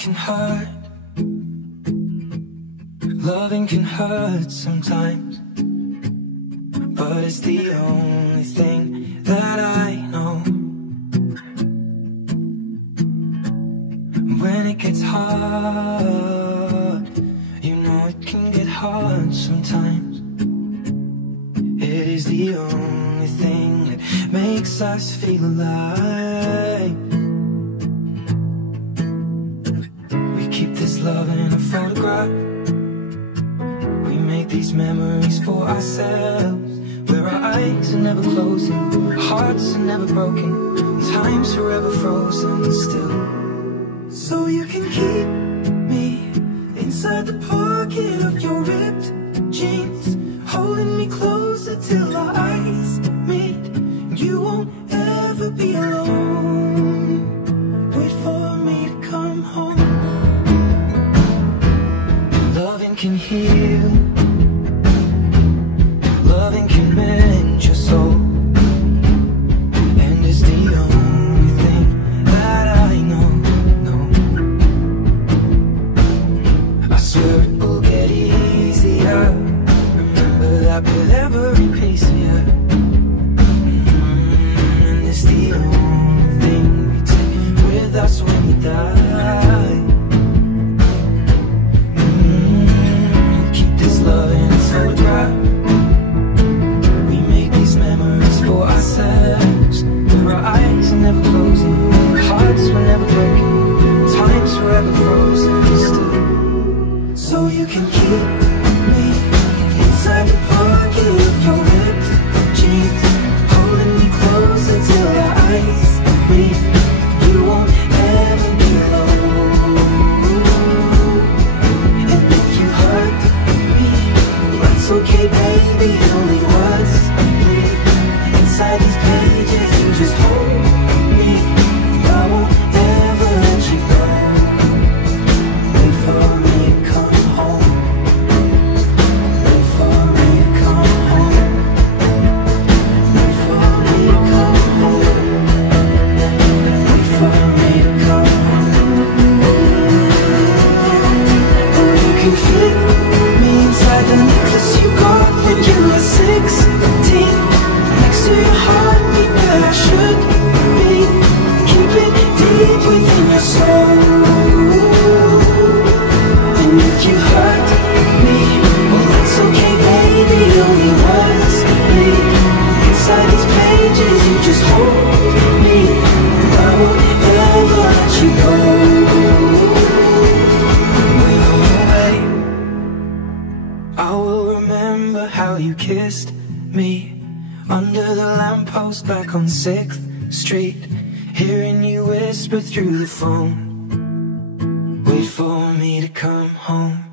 can hurt. Loving can hurt sometimes, but it's the only thing that I know. When it gets hard, you know it can get hard sometimes. It is the only thing that makes us feel alive. We keep this love in a photograph. We make these memories for ourselves, where our eyes are never closing, hearts are never broken, time's forever frozen still. So you can keep me inside the pocket of your ripped jeans, holding me closer till our eyes meet. You won't ever be alone. Wait for me to come home. Loving can heal. Loving can mend your soul. And it's the only thing that I know. I swear it will get easier. Remember that with every piece of you. And it's the only thing we take with us when we die. Keep this love in its photograph. We make these memories for ourselves, where our eyes are never closing, hearts were never broken, time's forever frozen still. So you can keep me inside the pocket of your ripped jeans, holding me close until our eyes meet. You won't ever be alone. And if you hurt me, that's okay, baby. It only was me. Inside these pages, you just hold me. I won't ever let you go. Wait for me to come home. Wait for me to come home. Wait for me to come home. Wait for me to come home. Oh, you can fit me inside the necklace you got when you were 16, next to your heartbeat where I should be. Keep it deep within your soul. And if you hurt me, well that's okay, baby. It only was me. Inside these pages, you just hold me. I won't ever let you go. When I'm away, I will remember how you kissed me under the lamppost back on 6th Street, hearing you whisper through the phone. Wait for me to come home.